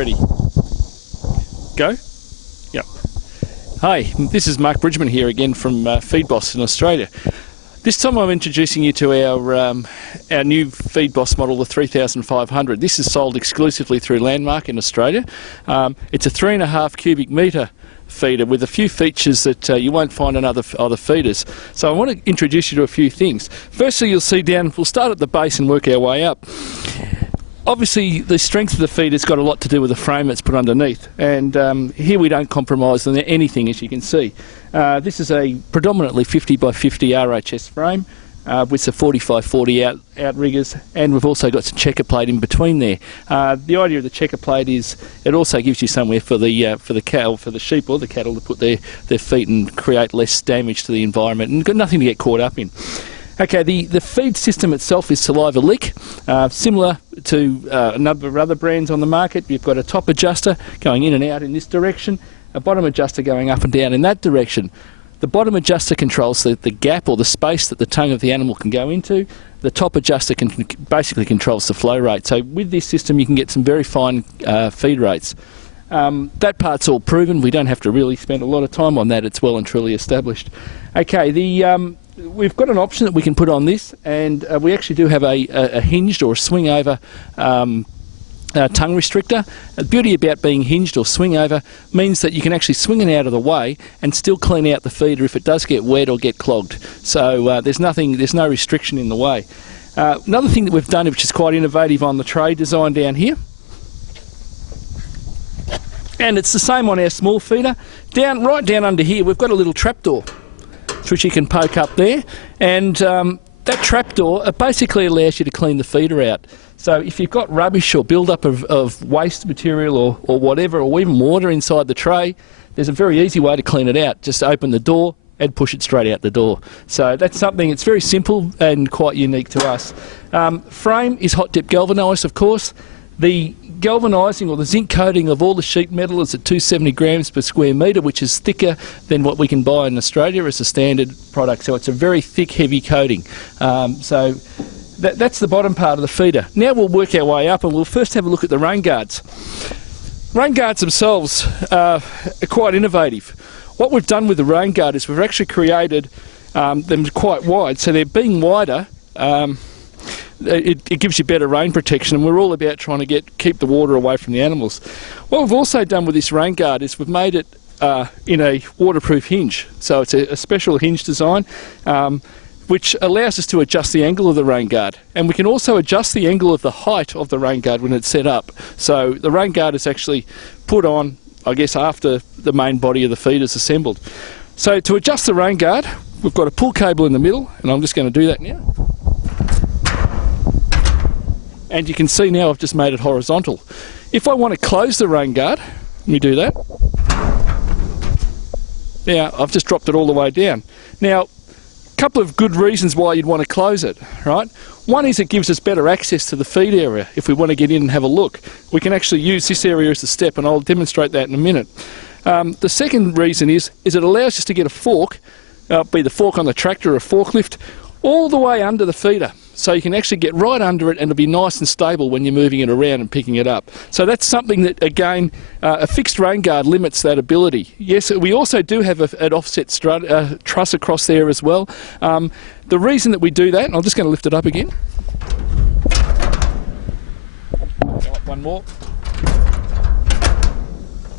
ready. Go? Yep. Hi, this is Mark Bridgman here again from Feed Boss in Australia. This time I'm introducing you to our new Feed Boss model, the 3500. This is sold exclusively through Landmark in Australia. It's a 3.5 cubic metre feeder with a few features that you won't find in other feeders. So I want to introduce you to a few things. Firstly, you'll see we'll start at the base and work our way up. Obviously, the strength of the feeder's got a lot to do with the frame that's put underneath, and here we don't compromise on anything, as you can see. This is a predominantly 50 by 50 RHS frame with some 45-40 outriggers, and we've also got some checker plate in between there. The idea of the checker plate is it also gives you somewhere for the cattle, for the sheep or the cattle to put their feet and create less damage to the environment, and got nothing to get caught up in. Okay, the feed system itself is saliva lick, similar to a number of other brands on the market. You've got a top adjuster going in and out in this direction, a bottom adjuster going up and down in that direction. The bottom adjuster controls the gap or the space that the tongue of the animal can go into. The top adjuster basically controls the flow rate. So with this system you can get some very fine feed rates. That part's all proven. We don't have to really spend a lot of time on that. It's well and truly established. Okay, we've got an option that we can put on this, and we actually do have a hinged or a swing over tongue restrictor. The beauty about being hinged or swing over means that you can actually swing it out of the way and still clean out the feeder if it does get wet or get clogged. So there's no restriction in the way. Another thing that we've done, which is quite innovative on the tray design down here, and it's the same on our small feeder. Right down under here we've got a little trapdoor which you can poke up there, and that trapdoor basically allows you to clean the feeder out. So if you've got rubbish or build-up of waste material or whatever, or even water inside the tray, there's a very easy way to clean it out. Just open the door and push it straight out the door. So that's something that's very simple and quite unique to us. Frame is hot dip galvanised, of course. The galvanising or the zinc coating of all the sheet metal is at 270 grams per square metre, which is thicker than what we can buy in Australia as a standard product. So it's a very thick, heavy coating. So that's the bottom part of the feeder. Now we'll work our way up, and we'll first have a look at the rain guards. Rain guards themselves are quite innovative. What we've done with the rain guard is we've actually created them quite wide, so they're being wider. It gives you better rain protection, and we're all about trying to keep the water away from the animals. What we've also done with this rain guard is we've made it in a waterproof hinge. So it's a special hinge design which allows us to adjust the angle of the rain guard, and we can also adjust the angle of the height of the rain guard when it's set up. So the rain guard is actually put on, I guess, after the main body of the feed is assembled. So to adjust the rain guard, we've got a pull cable in the middle, and I'm just going to do that now. And you can see now I've just made it horizontal. If I want to close the rain guard, let me do that. Now I've just dropped it all the way down. Now, a couple of good reasons why you'd want to close it, right? One is it gives us better access to the feed area. If we want to get in and have a look, we can actually use this area as a step, and I'll demonstrate that in a minute. The second reason is it allows us to get a fork, be the fork on the tractor or a forklift, all the way under the feeder. So you can actually get right under it, and it'll be nice and stable when you're moving it around and picking it up. So that's something that, again, a fixed rain guard limits that ability. Yes, we also do have an offset truss across there as well. The reason that we do that, and I'm just going to lift it up again. One more.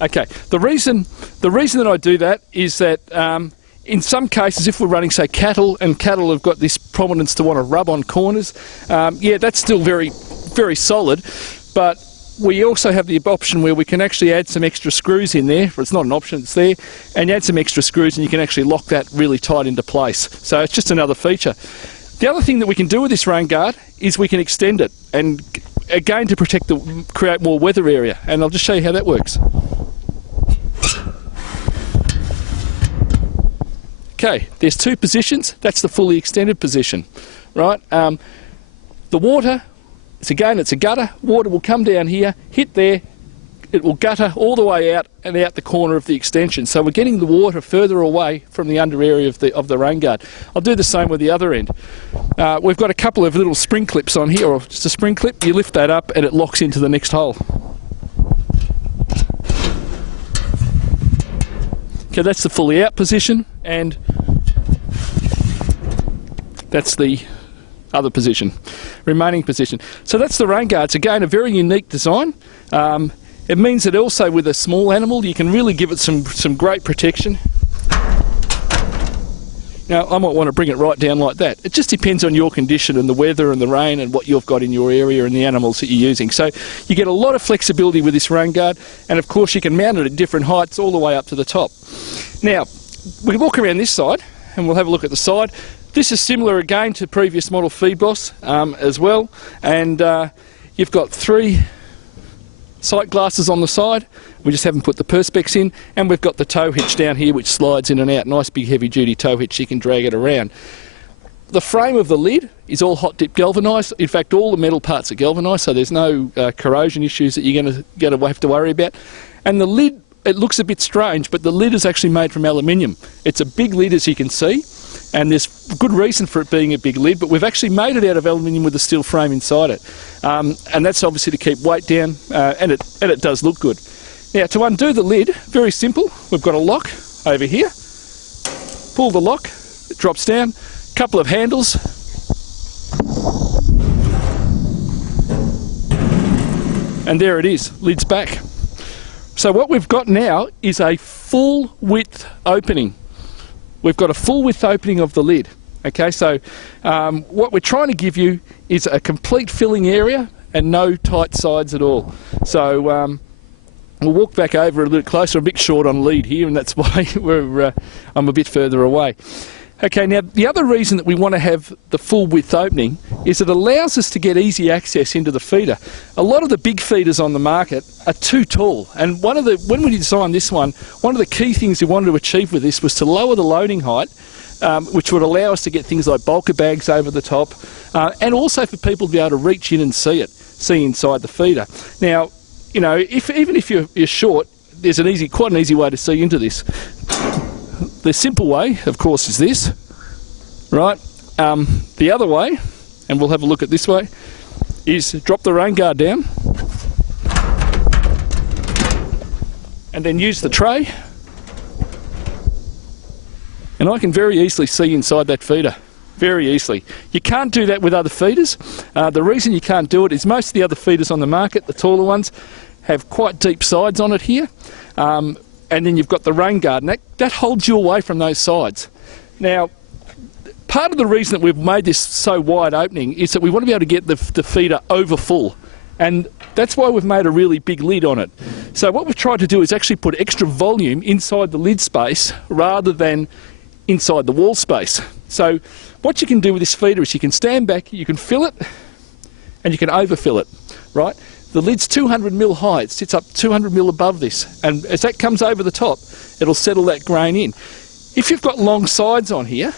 Okay, the reason that I do that is that in some cases, if we're running, say, cattle, and cattle have got this prominence to want to rub on corners, yeah, that's still very, very solid, but we also have the option where we can actually add some extra screws in there. It's not an option, it's there, and you add some extra screws and you can actually lock that really tight into place. So it's just another feature. The other thing that we can do with this rain guard is we can extend it, and again to create more weather area, and I'll just show you how that works. Okay, there's two positions. That's the fully extended position, right? The water, it's a gutter. Water will come down here, hit there, it will gutter all the way out and out the corner of the extension. So we're getting the water further away from the under area of the rain guard. I'll do the same with the other end. We've got a couple of little spring clips on here, or just a spring clip. You lift that up and it locks into the next hole. Okay, that's the fully out position, and that's the other position, remaining position. So that's the rain guards. Again, a very unique design. It means that also with a small animal, you can really give it some great protection. Now, I might want to bring it right down like that. It just depends on your condition and the weather and the rain and what you've got in your area and the animals that you're using. So you get a lot of flexibility with this rain guard, and of course you can mount it at different heights all the way up to the top. Now, we walk around this side and we'll have a look at the side. This is similar again to previous model Feed Boss as well, and you've got 3 sight glasses on the side. We just haven't put the perspex in, and we've got the tow hitch down here which slides in and out. Nice big heavy duty tow hitch, you can drag it around. The frame of the lid is all hot dip galvanised. In fact, all the metal parts are galvanised, so there's no corrosion issues that you're going to have to worry about. And the lid, it looks a bit strange, but the lid is actually made from aluminium. It's a big lid, as you can see, and there's good reason for it being a big lid, but we've actually made it out of aluminium with a steel frame inside it. And that's obviously to keep weight down, and it does look good. Now, to undo the lid, very simple. We've got a lock over here. Pull the lock, it drops down. Couple of handles. And there it is, lid's back. So what we've got now is a full width opening. We've got a full width opening of the lid. Okay, so what we're trying to give you is a complete filling area and no tight sides at all. So we'll walk back over a little closer. I'm a bit short on lead here, and that's why I'm a bit further away. Okay, now the other reason that we want to have the full width opening is it allows us to get easy access into the feeder. A lot of the big feeders on the market are too tall, and when we designed this one of the key things we wanted to achieve with this was to lower the loading height, which would allow us to get things like bulker bags over the top, and also for people to be able to reach in and see inside the feeder. Now, you know, even if you're short, there's quite an easy way to see into this. The simple way, of course, is this, right? The other way, and we'll have a look at this way, is drop the rain guard down and then use the tray, and I can very easily see inside that feeder. Very easily. You can't do that with other feeders. The reason you can't do it is most of the other feeders on the market, the taller ones, have quite deep sides on it here. And then you've got the rain guard, and that holds you away from those sides. Now, part of the reason that we've made this so wide opening is that we want to be able to get the feeder over full. And that's why we've made a really big lid on it. So what we've tried to do is actually put extra volume inside the lid space rather than inside the wall space. So what you can do with this feeder is you can stand back, you can fill it, and you can overfill it, right? The lid's 200mm high, it sits up 200mm above this, and as that comes over the top, it'll settle that grain in. If you've got long sides on here,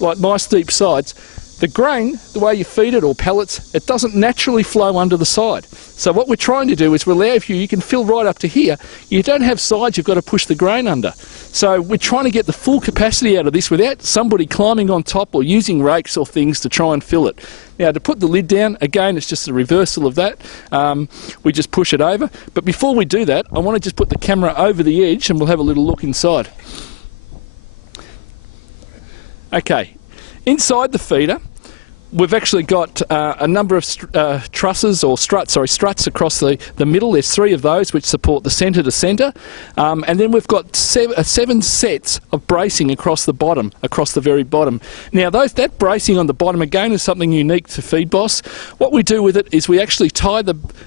like nice deep sides, the grain, the way you feed it, or pellets, it doesn't naturally flow under the side. So what we're trying to do is we allow you can fill right up to here. You don't have sides you've got to push the grain under. So we're trying to get the full capacity out of this without somebody climbing on top or using rakes or things to try and fill it. Now, to put the lid down, again, it's just a reversal of that. We just push it over. But before we do that, I want to just put the camera over the edge and we'll have a little look inside. Okay, inside the feeder, we've actually got a number of trusses or struts across the middle. There's 3 of those which support the centre to centre. And then we've got 7 sets of bracing across the bottom, across the very bottom. Now that bracing on the bottom again is something unique to Feed Boss. What we do with it is we actually tie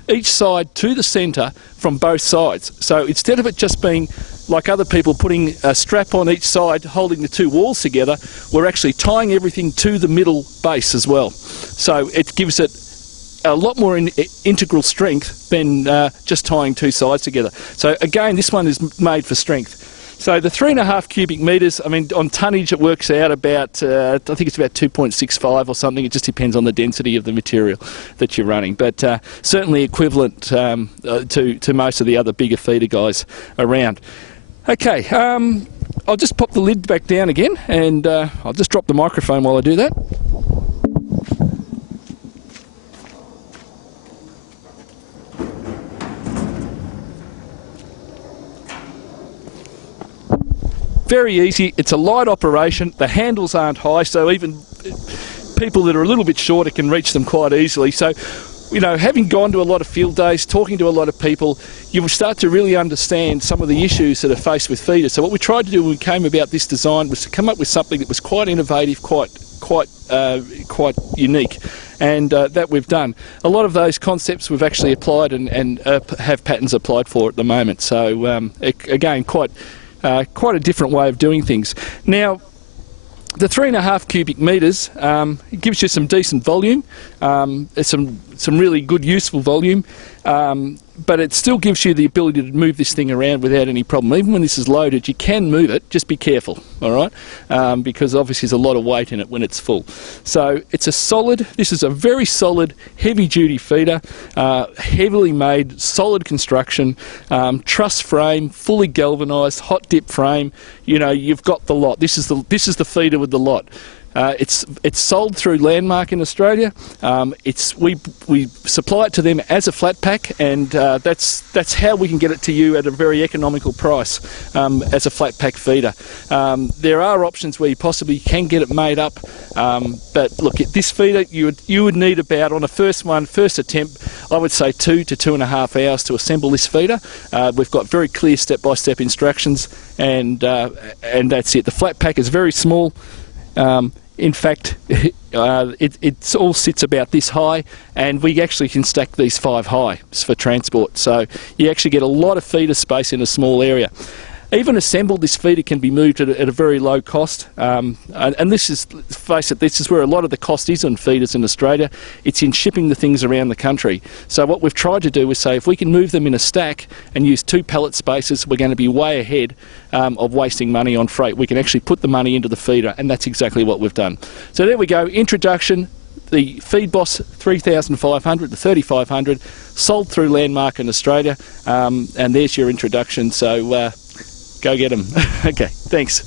each side to the centre from both sides. So instead of it just being like other people putting a strap on each side holding the 2 walls together, we're actually tying everything to the middle base as well. So it gives it a lot more integral strength than just tying 2 sides together. So again, this one is made for strength. So the 3.5 cubic metres, I mean, on tonnage it works out about, I think it's about 2.65 or something. It just depends on the density of the material that you're running. But certainly equivalent to most of the other bigger feeder guys around. Okay, I'll just pop the lid back down again, and I'll just drop the microphone while I do that. Very easy. It's a light operation. The handles aren't high, so even people that are a little bit shorter can reach them quite easily. So, you know, having gone to a lot of field days, talking to a lot of people, you will start to really understand some of the issues that are faced with feeders. So what we tried to do when we came about this design was to come up with something that was quite innovative, quite unique, and that we've done. A lot of those concepts we've actually applied and have patents applied for at the moment. So again, quite a different way of doing things. Now, the 3.5 cubic metres gives you some decent volume, some really good useful volume, but it still gives you the ability to move this thing around without any problem. Even when this is loaded, you can move it, just be careful, all right? Because obviously there's a lot of weight in it when it's full. So this is a very solid, heavy duty feeder, heavily made, solid construction, truss frame, fully galvanised, hot dip frame. You know, you've got the lot. This is the feeder with the lot. It's sold through Landmark in Australia. We supply it to them as a flat pack, and that's how we can get it to you at a very economical price as a flat pack feeder. There are options where you possibly can get it made up, but look, at this feeder you would need about, on a first attempt, I would say 2 to 2.5 hours to assemble this feeder. We've got very clear step-by-step instructions, and that's it. The flat pack is very small. In fact, it all sits about this high, and we actually can stack these 5 high for transport. So you actually get a lot of feeder space in a small area. Even assembled, this feeder can be moved at a very low cost, and this is, face it, this is where a lot of the cost is on feeders in Australia. It's in shipping the things around the country. So what we've tried to do is say, if we can move them in a stack and use 2 pallet spaces, we're going to be way ahead of wasting money on freight. We can actually put the money into the feeder, and that's exactly what we've done. So there we go, introduction. The FeedBoss 3500, the 3500, sold through Landmark in Australia, and there's your introduction. So go get them. Okay, thanks.